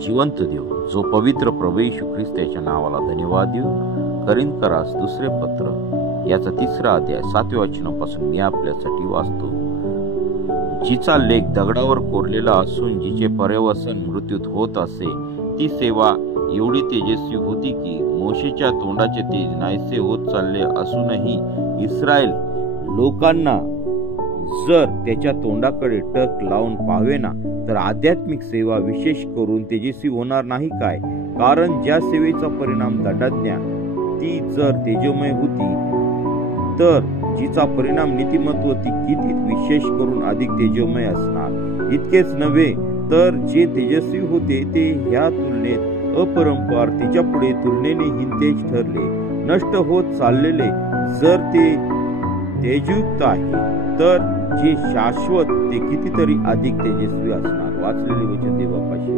जिवंत देव, जो पवित्र प्रभू येशू ख्रिस्त याच्या नावाला धन्यवाद देऊ. करिंदकरास दुसरे पत्र याचा 3रा अध्याय 7व्या वचनापासून मी आपल्यासाठी वाचतो. जिचा लेख दगडावर कोरलेला असून जिचे पर्यवसन मृत्यूत होत असे, ती सेवा एवढी तेजस्वी होती की मोशेच्या तोंडाचे तेज नाहीसे होत चालले असूनही इस्रायल लोकांना जर त्याच्या तोंडाकडे टक लावून पाहावेना तर आध्यात्मिक सेवा विशेष करून तेजस्वी होणार नाही काय? कारण ज्या सेवेचा परिणाम दंडाज्ञा ती जर तेजोमय होती, तर जिचा परिणाम नीतिमत्व ती किती विशेष करून अधिक तेजोमय असणार. इतकेच नव्हे तर जे तेजस्वी होते ते ह्या तुलनेत अपरंपार तिच्या पुढे तुलनेने हिंतेज ठरले. नष्ट होत चाललेले जर ते तेजयुक्त आहे, तर जे शाश्वत ते कितीतरी अधिक तेजस्वी असणार. वाचलेले वचन देवापाशी